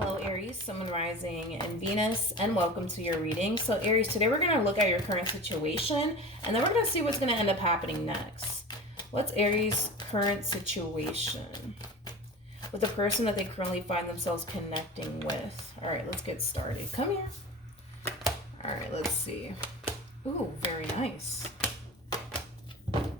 Hello Aries, Sun, Moon, Rising, and Venus, and welcome to your reading. So Aries, today we're going to look at your current situation, and then we're going to see what's going to end up happening next. What's Aries' current situation with the person that they currently find themselves connecting with? All right, let's get started. Come here. All right, let's see. Ooh, very nice.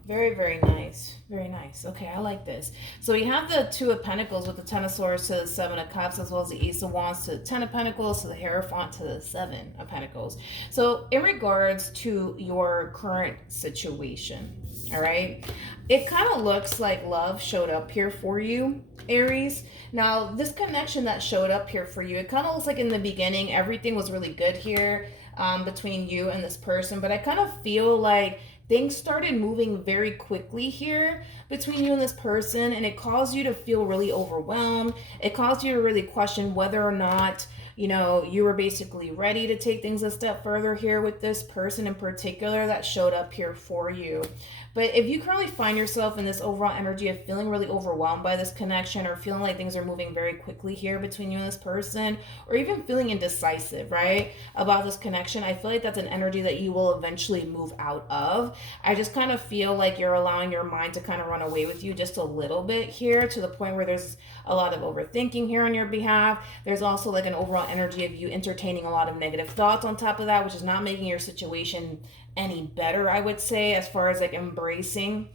Very, very nice. Very nice. Okay, I like this. So we have the Two of Pentacles with the Ten of Swords to the Seven of Cups, as well as the Ace of Wands to the Ten of Pentacles, to the Hierophant to the Seven of Pentacles. So in regards to your current situation, all right, it kind of looks like love showed up here for you, Aries. Now, this connection that showed up here for you, it kind of looks like in the beginning, everything was really good here between you and this person, but I kind of feel like things started moving very quickly here between you and this person, and it caused you to feel really overwhelmed. It caused you to really question whether or not, you know, you were basically ready to take things a step further here with this person in particular that showed up here for you. But if you currently find yourself in this overall energy of feeling really overwhelmed by this connection, or feeling like things are moving very quickly here between you and this person, or even feeling indecisive, right, about this connection, I feel like that's an energy that you will eventually move out of. I just kind of feel like you're allowing your mind to kind of run away with you just a little bit here, to the point where there's a lot of overthinking here on your behalf. There's also like an overall energy of you entertaining a lot of negative thoughts on top of that, which is not making your situation any better, I would say, as far as like embracing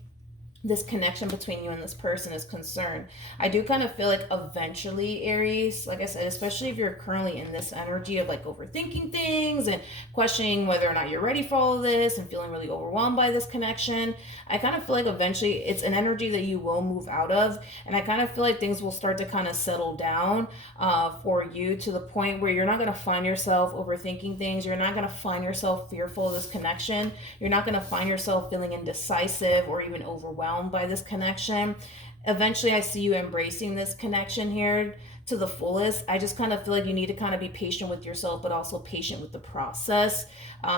this connection between you and this person is concerned. I do kind of feel like eventually, Aries, like I said, especially if you're currently in this energy of like overthinking things and questioning whether or not you're ready for all of this and feeling really overwhelmed by this connection, I kind of feel like eventually it's an energy that you will move out of. And I kind of feel like things will start to kind of settle down for you, to the point where you're not going to find yourself overthinking things. You're not going to find yourself fearful of this connection. You're not going to find yourself feeling indecisive or even overwhelmed by this connection. Eventually, I see you embracing this connection here to the fullest. I just kind of feel like you need to kind of be patient with yourself, but also patient with the process,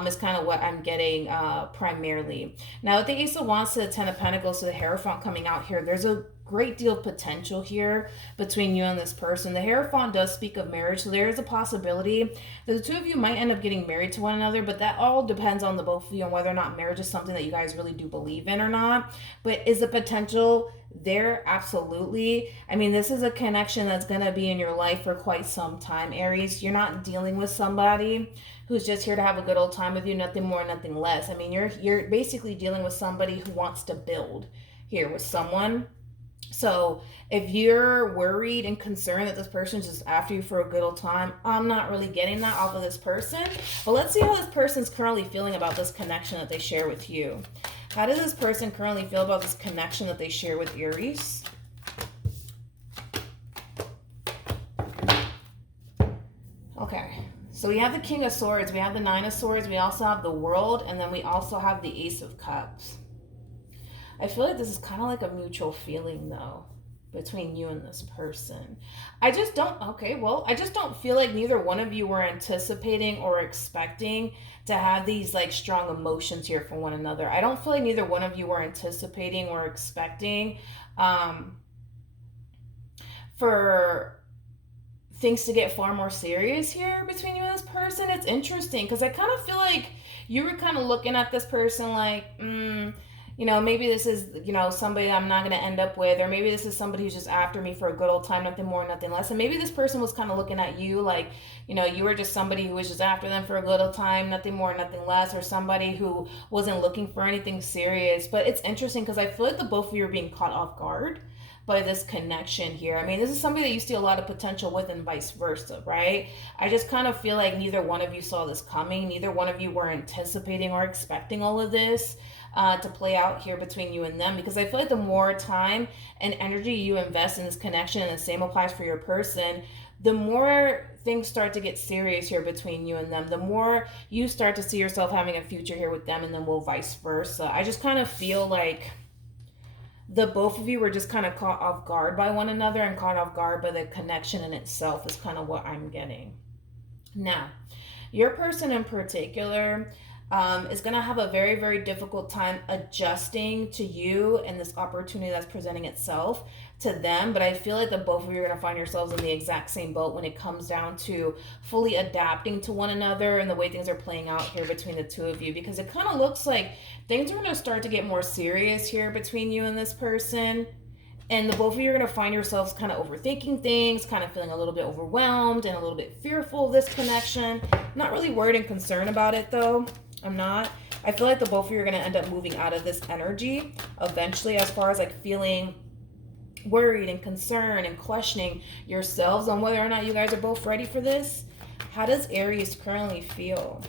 is kind of what I'm getting primarily. Now, with the Ace of Wands to the Ten of Pentacles to the Hierophant coming out here, there's a great deal of potential here between you and this person. The Hierophant does speak of marriage, so there is a possibility that the two of you might end up getting married to one another, but that all depends on the both of you and whether or not marriage is something that you guys really do believe in or not. But is the potential there? Absolutely. I mean, this is a connection that's going to be in your life for quite some time, Aries. You're not dealing with somebody who's just here to have a good old time with you, nothing more, nothing less. I mean, you're basically dealing with somebody who wants to build here with someone. So if you're worried and concerned that this person's just after you for a good old time, I'm not really getting that off of this person. But let's see how this person's currently feeling about this connection that they share with you. How does this person currently feel about this connection that they share with Aries? Okay, so we have the King of Swords, we have the Nine of Swords, we also have the World, and then we also have the Ace of Cups. I feel like this is kind of like a mutual feeling, though, between you and this person. I just don't feel like neither one of you were anticipating or expecting to have these like strong emotions here for one another. I don't feel like neither one of you were anticipating or expecting for things to get far more serious here between you and this person. It's interesting because I kind of feel like you were kind of looking at this person like, you know, maybe this is, you know, somebody I'm not going to end up with, or maybe this is somebody who's just after me for a good old time, nothing more, nothing less. And maybe this person was kind of looking at you like, you know, you were just somebody who was just after them for a good old time, nothing more, nothing less, or somebody who wasn't looking for anything serious. But it's interesting because I feel like the both of you are being caught off guard by this connection here. I mean, this is somebody that you see a lot of potential with, and vice versa, right? I just kind of feel like neither one of you saw this coming. Neither one of you were anticipating or expecting all of this to play out here between you and them, because I feel like the more time and energy you invest in this connection, and the same applies for your person, the more things start to get serious here between you and them, the more you start to see yourself having a future here with them, and then will vice versa. I just kind of feel like the both of you were just kind of caught off guard by one another, and caught off guard by the connection in itself is kind of what I'm getting. Now, your person in particular is going to have a very, very difficult time adjusting to you and this opportunity that's presenting itself. to them, but I feel like the both of you are going to find yourselves in the exact same boat when it comes down to fully adapting to one another and the way things are playing out here between the two of you, because it kind of looks like things are going to start to get more serious here between you and this person. And the both of you are going to find yourselves kind of overthinking things, kind of feeling a little bit overwhelmed and a little bit fearful of this connection. Not really worried and concerned about it, though. I'm not. I feel like the both of you are going to end up moving out of this energy eventually, as far as like feeling worried and concerned and questioning yourselves on whether or not you guys are both ready for this. How does Aries currently feel?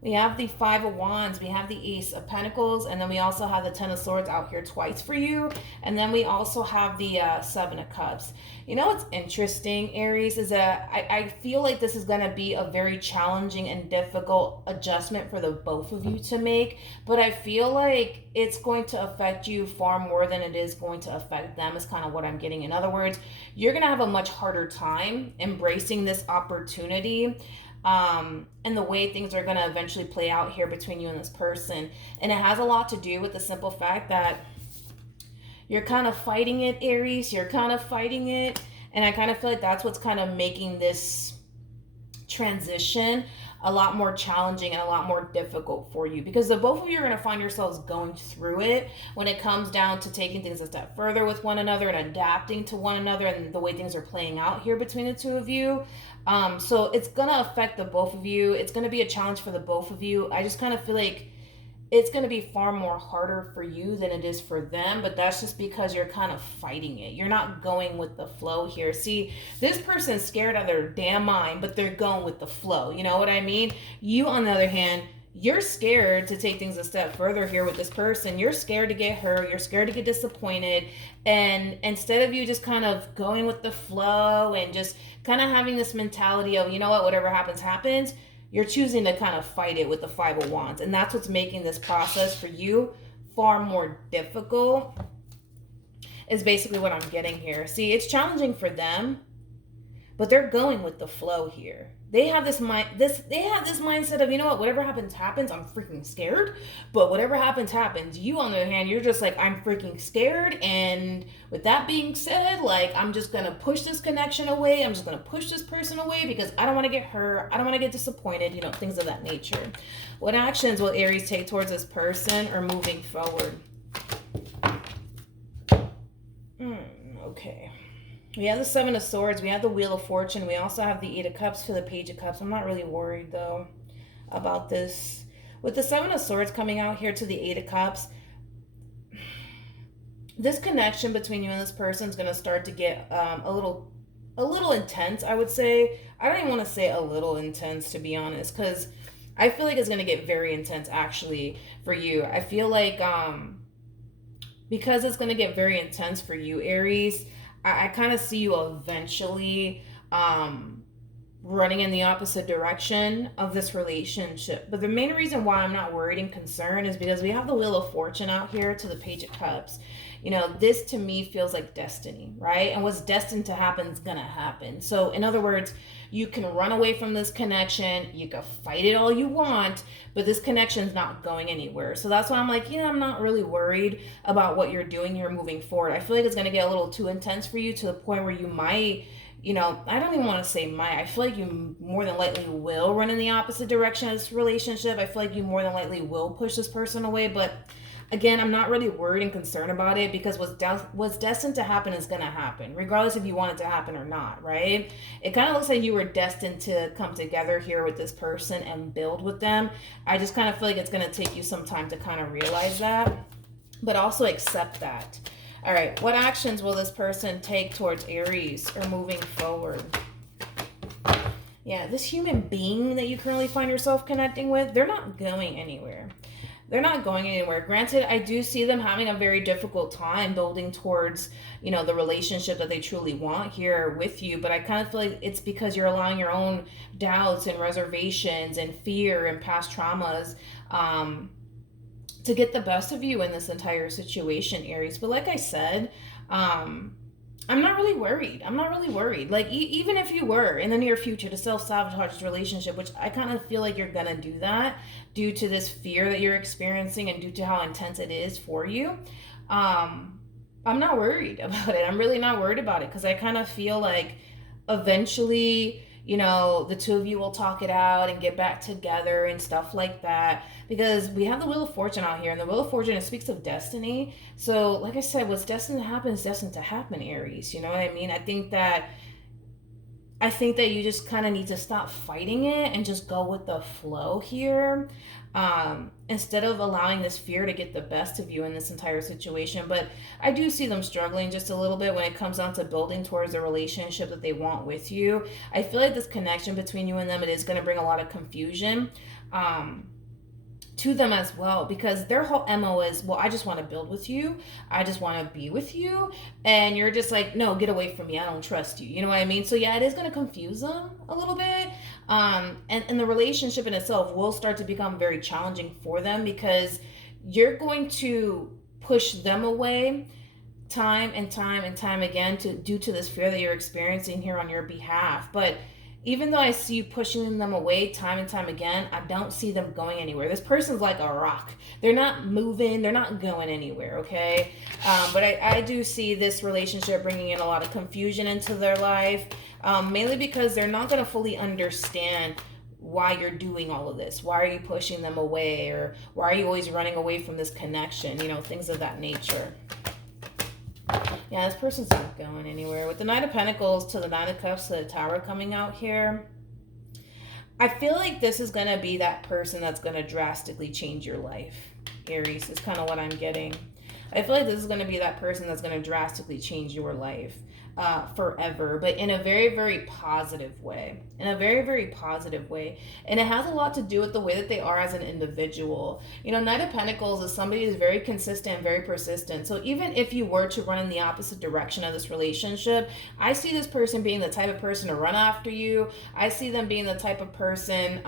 We have the Five of Wands, we have the Ace of Pentacles, and then we also have the Ten of Swords out here twice for you. And then we also have the Seven of Cups. You know what's interesting, Aries, is that I feel like this is going to be a very challenging and difficult adjustment for the both of you to make. But I feel like it's going to affect you far more than it is going to affect them, is kind of what I'm getting. In other words, you're going to have a much harder time embracing this opportunity. And the way things are going to eventually play out here between you and this person. And it has a lot to do with the simple fact that you're kind of fighting it, Aries. You're kind of fighting it. And I kind of feel like that's what's kind of making this transition a lot more challenging and a lot more difficult for you, because the both of you are going to find yourselves going through it when it comes down to taking things a step further with one another and adapting to one another and the way things are playing out here between the two of you. So it's going to affect the both of you. It's going to be a challenge for the both of you. I just kind of feel like it's going to be far more harder for you than it is for them, but that's just because you're kind of fighting it. You're not going with the flow here. See, this person's scared out of their damn mind, but they're going with the flow. You know what I mean? You, on the other hand, you're scared to take things a step further here with this person. You're scared to get hurt. You're scared to get disappointed. And instead of you just kind of going with the flow and just kind of having this mentality of, you know what, whatever happens, happens, you're choosing to kind of fight it with the Five of Wands. And that's what's making this process for you far more difficult, is basically what I'm getting here. See, it's challenging for them, but they're going with the flow here. They have this mindset of, you know what, whatever happens, happens. I'm freaking scared, but whatever happens, happens. You, on the other hand, you're just like, I'm freaking scared. And with that being said, like, I'm just going to push this connection away. I'm just going to push this person away because I don't want to get hurt. I don't want to get disappointed, you know, things of that nature. What actions will Aries take towards this person or moving forward? Okay. We have the Seven of Swords. We have the Wheel of Fortune. We also have the Eight of Cups for the Page of Cups. I'm not really worried, though, about this. With the Seven of Swords coming out here to the Eight of Cups, this connection between you and this person is going to start to get a little intense, I would say. I don't even want to say a little intense, to be honest, because I feel like it's going to get very intense, actually, for you. I feel like because it's going to get very intense for you, Aries, I kind of see you eventually running in the opposite direction of this relationship. But the main reason why I'm not worried and concerned is because we have the Wheel of Fortune out here to the Page of Cups. You know, this to me feels like destiny, right? And what's destined to happen is going to happen. So in other words, you can run away from this connection. You can fight it all you want, but this connection is not going anywhere. So that's why I'm like, I'm not really worried about what you're doing here moving forward. I feel like it's going to get a little too intense for you to the point where you might, I don't even want to say might. I feel like you more than likely will run in the opposite direction of this relationship. I feel like you more than likely will push this person away, but again, I'm not really worried and concerned about it because what's destined to happen is going to happen, regardless if you want it to happen or not, right? It kind of looks like you were destined to come together here with this person and build with them. I just kind of feel like it's going to take you some time to kind of realize that, but also accept that. All right, what actions will this person take towards Aries or moving forward? Yeah, this human being that you currently find yourself connecting with, they're not going anywhere. They're not going anywhere. Granted, I do see them having a very difficult time building towards, the relationship that they truly want here with you. But I kind of feel like it's because you're allowing your own doubts and reservations and fear and past traumas to get the best of you in this entire situation, Aries. But like I said, I'm not really worried. I'm not really worried. Like, even if you were in the near future to self sabotage this relationship, which I kind of feel like you're gonna do that due to this fear that you're experiencing and due to how intense it is for you, um, I'm not worried about it. I'm really not worried about it because I kind of feel like eventually, the two of you will talk it out and get back together and stuff like that. Because we have the Wheel of Fortune out here, and the Wheel of Fortune, it speaks of destiny. So, like I said, what's destined to happen is destined to happen, Aries. You know what I mean? I think that you just kind of need to stop fighting it and just go with the flow here, instead of allowing this fear to get the best of you in this entire situation. But I do see them struggling just a little bit when it comes down to building towards the relationship that they want with you. I feel like this connection between you and them, it is going to bring a lot of confusion. To them as well, because their whole MO is, well, I just want to build with you, I just want to be with you, and you're just like, no, get away from me, I don't trust you. You know what I mean? So yeah, it is going to confuse them a little bit, and the relationship in itself will start to become very challenging for them, because you're going to push them away time and time and time again due to this fear that you're experiencing here on your behalf. But even though I see you pushing them away time and time again, I don't see them going anywhere. This person's like a rock. They're not moving. They're not going anywhere, okay? But I do see this relationship bringing in a lot of confusion into their life, mainly because they're not going to fully understand why you're doing all of this. Why are you pushing them away? Or why are you always running away from this connection? Things of that nature. Yeah, this person's not going anywhere. With the Knight of Pentacles to the Nine of Cups to the Tower coming out here, I feel like this is going to be that person that's going to drastically change your life. Aries is kind of what I'm getting. I feel like this is going to be that person that's going to drastically change your life forever, but in a very, very positive way. In a very, very positive way. And it has a lot to do with the way that they are as an individual. Knight of Pentacles is somebody who's very consistent, very persistent. So even if you were to run in the opposite direction of this relationship, I see this person being the type of person to run after you. I see them being the type of person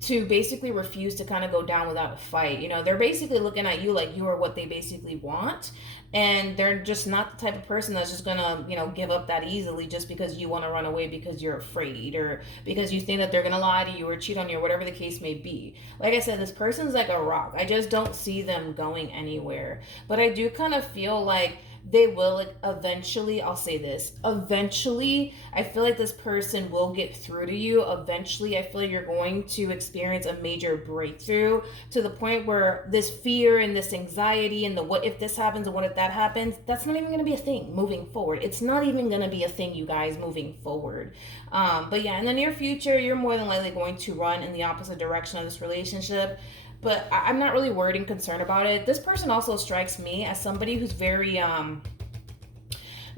to basically refuse to kind of go down without a fight. They're basically looking at you like you are what they basically want. And they're just not the type of person that's just gonna, give up that easily just because you want to run away because you're afraid, or because you think that they're gonna lie to you or cheat on you, or whatever the case may be. Like I said, this person's like a rock. I just don't see them going anywhere. But I do kind of feel like they will eventually, I'll say this, eventually, I feel like this person will get through to you. Eventually, I feel like you're going to experience a major breakthrough to the point where this fear and this anxiety and the what if this happens and what if that happens, that's not even going to be a thing moving forward. It's not even going to be a thing, you guys, moving forward. But yeah, in the near future, you're more than likely going to run in the opposite direction of this relationship. But I'm not really worried and concerned about it. This person also strikes me as somebody who's very,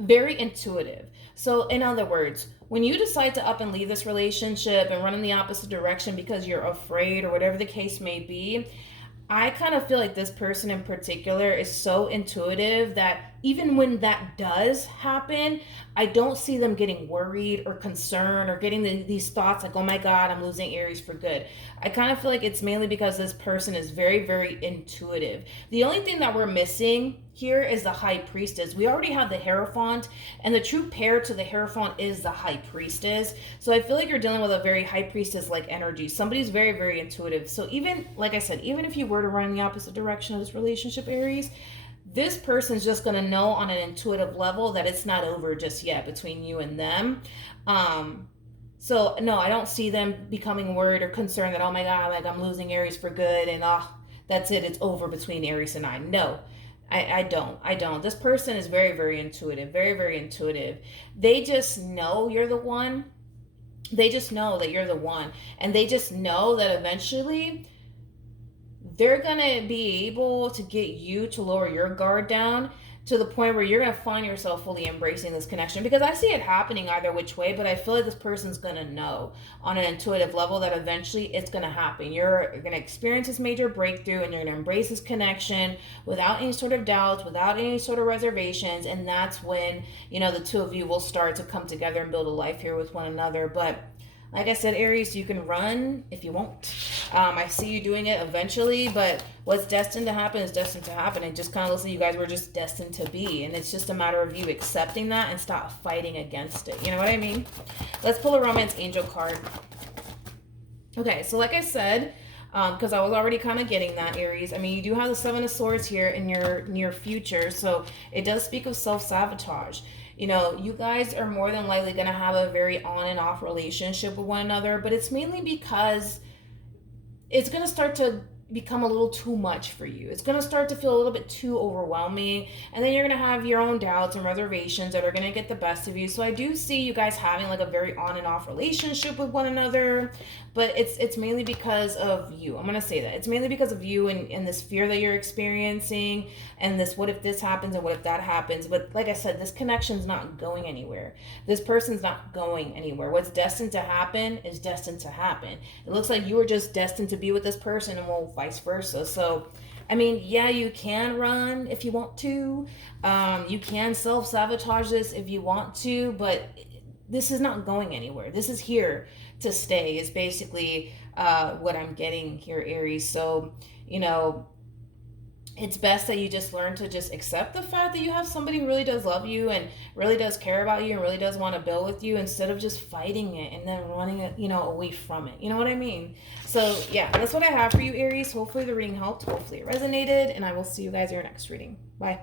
very intuitive. So in other words, when you decide to up and leave this relationship and run in the opposite direction because you're afraid or whatever the case may be, I kind of feel like this person in particular is so intuitive that even when that does happen, I don't see them getting worried or concerned or getting these thoughts like, oh my God, I'm losing Aries for good. I kind of feel like it's mainly because this person is very, very intuitive. The only thing that we're missing here is the High Priestess. We already have the Hierophant, and the true pair to the Hierophant is the High Priestess. So I feel like you're dealing with a very High Priestess-like energy. Somebody's very, very intuitive. So even, like I said, even if you were to run in the opposite direction of this relationship, Aries, this person's just going to know on an intuitive level that it's not over just yet between you and them. So no, I don't see them becoming worried or concerned that, oh my God, like I'm losing Aries for good and that's it, it's over between Aries and I. No, I don't. This person is very, very intuitive, very, very intuitive. They just know you're the one. They just know that you're the one. And they just know that eventually they're going to be able to get you to lower your guard down to the point where you're going to find yourself fully embracing this connection. Because I see it happening either which way, but I feel like this person's going to know on an intuitive level that eventually it's going to happen. You're going to experience this major breakthrough and you're going to embrace this connection without any sort of doubts, without any sort of reservations. And that's when, the two of you will start to come together and build a life here with one another. But Like I said, Aries, you can run if you want. I see you doing it eventually, but what's destined to happen is destined to happen. And just kind of looks like you guys were just destined to be. And it's just a matter of you accepting that and stop fighting against it. You know what I mean? Let's pull a romance angel card. Okay, so like I said, because I was already kind of getting that, Aries. I mean, you do have the Seven of Swords here in your near future, so it does speak of self-sabotage. You know, you guys are more than likely going to have a very on and off relationship with one another, but it's mainly because it's going to start to become a little too much for you. It's going to start to feel a little bit too overwhelming, and then you're going to have your own doubts and reservations that are going to get the best of you. So I do see you guys having like a very on and off relationship with one another, but it's mainly because of you. I'm going to say that. It's mainly because of you and this fear that you're experiencing and this what if this happens and what if that happens. But like I said, this connection's not going anywhere. This person's not going anywhere. What's destined to happen is destined to happen. It looks like you were just destined to be with this person, and well, vice versa. So I mean, yeah, you can run if you want to. You can self-sabotage this if you want to, but this is not going anywhere. This is here to stay is basically what I'm getting here, Aries. So, you know, it's best that you just learn to just accept the fact that you have somebody who really does love you and really does care about you and really does want to build with you, instead of just fighting it and then running it, you know, away from it. You know what I mean? So yeah, that's what I have for you, Aries. Hopefully the reading helped. Hopefully it resonated, and I will see you guys in your next reading. Bye.